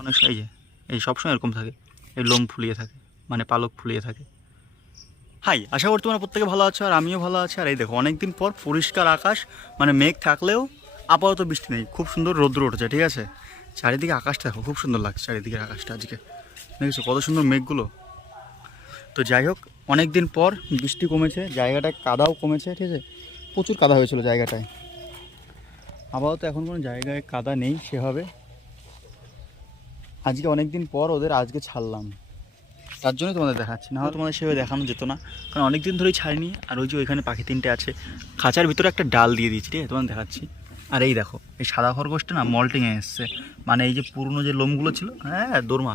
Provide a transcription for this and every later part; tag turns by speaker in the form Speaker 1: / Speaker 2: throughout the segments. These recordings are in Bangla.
Speaker 1: অনেক এই যে এই সবসময় এরকম থাকে। এই লোম ফুলিয়ে থাকে মানে পালক ফুলিয়ে থাকে। হাই, আশা করি তোমরা প্রত্যেকে ভালো আছো আর আমিও ভালো আছি। আর এই দেখো, অনেকদিন পর পরিষ্কার আকাশ মানে মেঘ থাকলেও আপাতত বৃষ্টি নেই। খুব সুন্দর রৌদ্র উঠেছে, ঠিক আছে? চারিদিকে আকাশটা দেখো, খুব সুন্দর লাগছে চারিদিকের আকাশটা আজকে। দেখেছ কত সুন্দর মেঘগুলো? তো যাই হোক অনেক দিন পর বৃষ্টি কমেছে, জায়গাটায় কাদাও কমেছে, ঠিক আছে? প্রচুর কাদা হয়েছিল জায়গাটায়। আপাতত এখন কোনো জায়গায় কাদা নেই সেভাবে। আজকে অনেক দিন পর ওদের আজকে ছাড়লাম। তার জন্যই তোমাদের দেখাচ্ছি। না হলে তোমাদের সেভাবে দেখানো যেত না। কারণ অনেক দিন ধরেই ছাড়িনি। আর ওই যে ওইখানে পাখি তিনটে আছে, খাঁচার ভিতরে একটা ডাল দিয়ে দিয়েছি, ঠিক আছে? তোমাদের দেখাচ্ছি। আর এই দেখো, এই সাদা খরগোশটা না মল্টিংয়ে এসছে। মানে এই যে পুরনো যে লোমগুলো ছিল হ্যাঁ দোরমা,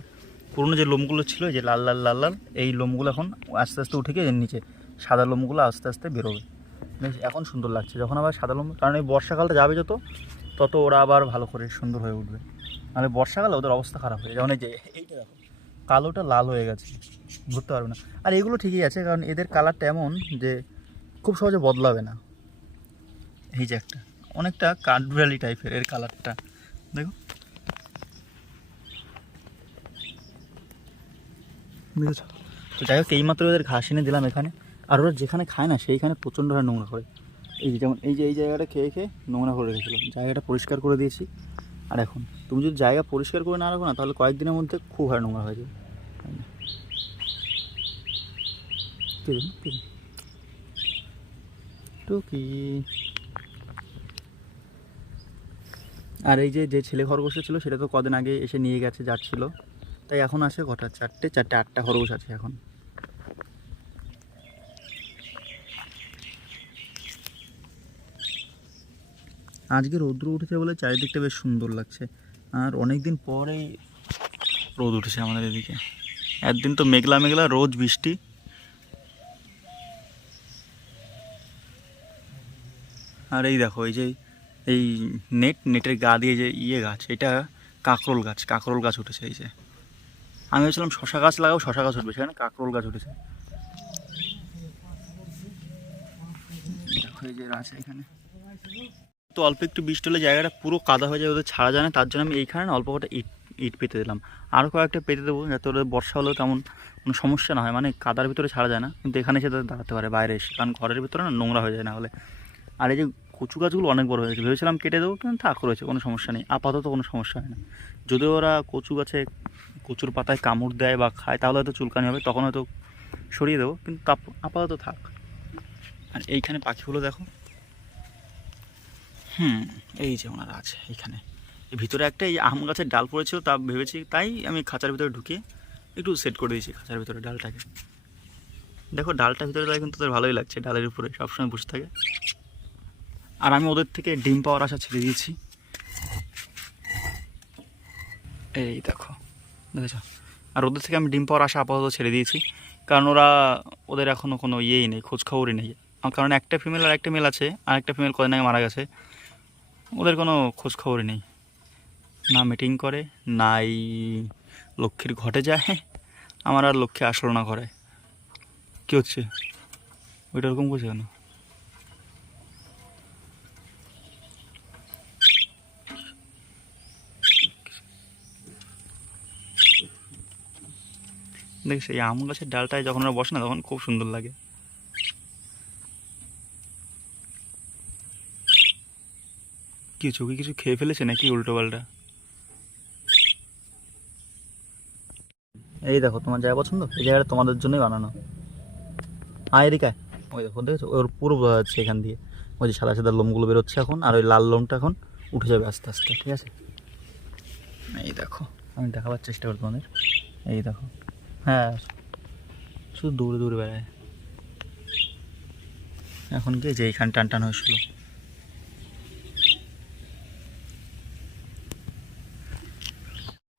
Speaker 1: পুরনো যে লোমগুলো ছিল যে লাল লাল লাল লাল, এই লোমগুলো এখন আস্তে আস্তে উঠে গিয়ে নিচে, সাদা লোমগুলো আস্তে আস্তে বেরোবে। এখন সুন্দর লাগছে। যখন আবার সাদা লোম, কারণ এই বর্ষাকালটা যাবে যত, তত ওরা আবার ভালো করে সুন্দর হয়ে উঠবে। নাহলে বর্ষাকালে ওদের অবস্থা খারাপ হয়ে যায় যেমন এই যে এইটা দেখো, কালোটা লাল হয়ে গেছে বুঝতে পারবে না। আর এগুলো ঠিকই আছে, কারণ এদের কালারটা এমন যে খুব সহজে বদলাবে না। এই যে একটা, অনেকটা কাঠবিড়ালি টাইপের এর কালারটা, দেখো। বুঝেছ? তো যাই হোক, এইমাত্র ওদের ঘাস এনে দিলাম এখানে। আর ওরা যেখানে খায় না, সেইখানে প্রচণ্ডভাবে নোংরা করে। এই যে যেমন এই যে, এই জায়গাটা খেয়ে খেয়ে নোংরা করে রেখেছিলো জায়গাটা পরিষ্কার করে দিয়েছি। আর এখন, তুমি যদি জায়গা পরিষ্কার করে না রাখো না, তাহলে কয়েকদিনের মধ্যে খুব হারে নোংরা হয়ে যাবে। আর এই যে যে ছেলে খরগোশ ছিল, সেটা তো কদিন আগে এসে নিয়ে গেছে, যাচ্ছিল। তাই এখন আসে কটা? চারটে? চারটে, আটটা খরগোশ আছে এখন। আজকে রৌদ্র উঠেছে বলে চারিদিকটা বেশ সুন্দর লাগছে। আর অনেক দিন পরেই রোদ উঠেছে আমাদের এদিকে। একদিন তো মেঘলা মেঘলা, রোজ বৃষ্টি। আর এই দেখো, এই যে, এই নেট, নেটের গা দিয়ে যে ইয়ে গাছ, এটা কাঁকরোল গাছ কাঁকরোল গাছ উঠেছে এই যে। আমি ভেবেছিলাম শশা গাছ লাগাও শশা গাছ উঠবে, সেখানে কাঁকরোল গাছ উঠেছে। দেখো, এই যে আছে এখানে। তো অল্প একটু বৃষ্টি হলে জায়গাটা পুরো কাদা হয়ে যায় ওদের ছাড়া যায় না, তার জন্য আমি এইখানে অল্প কটা ইট ইট পেতে দিলাম। আরও কয়েকটা পেতে দেবো, যাতে ওদের বর্ষা হলেও তেমন কোনো সমস্যা না হয় মানে কাদার ভিতরে ছাড়া যায় না, কিন্তু এখানে সে দাঁড়াতে পারে বাইরে এসে, কারণ ঘরের ভিতরে না নোংরা হয়ে যায় না হলে। আর এই যে কচু গাছগুলো অনেক বড় হয়েছে, ভেবেছিলাম কেটে দেবো, কিন্তু থাক রয়েছে, কোনো সমস্যা নেই, আপাতত কোনো সমস্যা হয় না। যদি ওরা কচু গাছে কচুর পাতায় কামড় দেয় বা খায়, তাহলে হয়তো চুলকানি হবে, তখন হয়তো সরিয়ে দেবো, কিন্তু আপাতত থাক। আর এইখানে পাখিগুলো দেখো হুম, এই যে ওনারা আছে এইখানে এই ভিতরে একটা এই আম গাছের ডাল পড়েছিল, তা ভেবেছি তাই আমি খাঁচার ভিতরে ঢুকিয়ে একটু সেট করে দিয়েছি খাঁচার ভিতরে ডালটাকে। দেখো, ডালটা ভিতরে তাই কিন্তু তোদের ভালোই লাগছে, ডালের উপরে সবসময় বসে থাকে। আর আমি ওদের থেকে ডিম পাওয়ার আশা ছেড়ে দিয়েছি। এই দেখো, দেখেছ? আর ওদের থেকে আমি ডিম পাওয়ার আশা আপাতত ছেড়ে দিয়েছি, কারণ ওরা, ওদের এখনও কোনো ইয়েই নেই, খোঁজখবরই নেই। কারণ একটা ফিমেল আর একটা মেল আছে আর একটা ফিমেল কদিন আগে মারা গেছে। ওদের কোনো খোঁজ খবরই নেই। না মিটিং করে, নাই লক্ষ্মীর ঘটে যায়। আমার আর লক্ষ্মী আসলো না ঘরে। কী হচ্ছে? ওইটা ওরকম করছে কেন? দেখিস এই আম গাছের ডালটায় যখন ওরা বসে না, তখন খুব সুন্দর লাগে। কি চোখে কিছু খেয়ে ফেলেছে নাকি উল্টো পাল্টা? এই দেখো, তোমার জায়গা পছন্দ? এই জায়গাটা তোমাদের জন্যই বানানো। আয় এদিকায় ওই দেখো, দেখেছ? ওর পুরো বোঝা যাচ্ছে এখান দিয়ে। ওই যে সাদা সাদা লোমগুলো বেরোচ্ছে এখন, আর ওই লাল লোমটা এখন উঠে যাবে আস্তে আস্তে, ঠিক আছে? এই দেখো, আমি দেখাবার চেষ্টা করি তোমাদের। এই দেখো হ্যাঁ শুধু দূরে দূরে বেড়ায়। এখন কি যে এইখান টান টান হয়েছিল।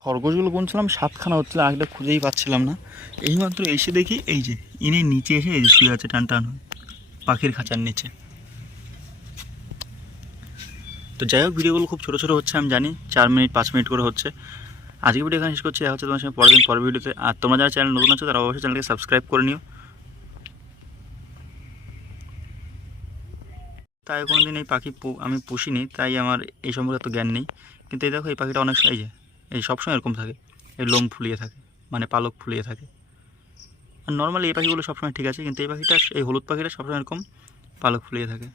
Speaker 1: খরগোশগুলো গুনছিলাম সাতখানা হচ্ছিল আগটা খুঁজেই পাচ্ছিলাম না। এইমাত্র এসে দেখি, এই যে, ইনি নিচে এসে এই যে শুয়ে আছে টান টান পাখির খাঁচার নিচে। তো যাই হোক, ভিডিওগুলো খুব ছোটো ছোটো হচ্ছে, আমি জানি, চার মিনিট, পাঁচ মিনিট করে হচ্ছে। আজকে ভিডিও এখানে শেষ করছি, দেখা হচ্ছে তোমার সঙ্গে পরের দিন, পরের ভিডিওতে। আর তোমরা যারা চ্যানেল নতুন আছো, তারা অবশ্যই চ্যানেলকে সাবস্ক্রাইব করে নিও। তাই কোনো দিন এই পাখি আমি পুষিনি, তাই আমার এই সম্পর্কে এত জ্ঞান নেই। কিন্তু এই দেখো, এই পাখিটা অনেক এই যে এই সবসময় এরকম থাকে। এই লোম ফুলিয়ে থাকে মানে পালক ফুলিয়ে থাকে। আর নর্মালি এই পাখিগুলো সবসময় ঠিক আছে, কিন্তু এই পাখিটা, এই হলুদ পাখিটা সবসময় এরকম পালক ফুলিয়ে থাকে।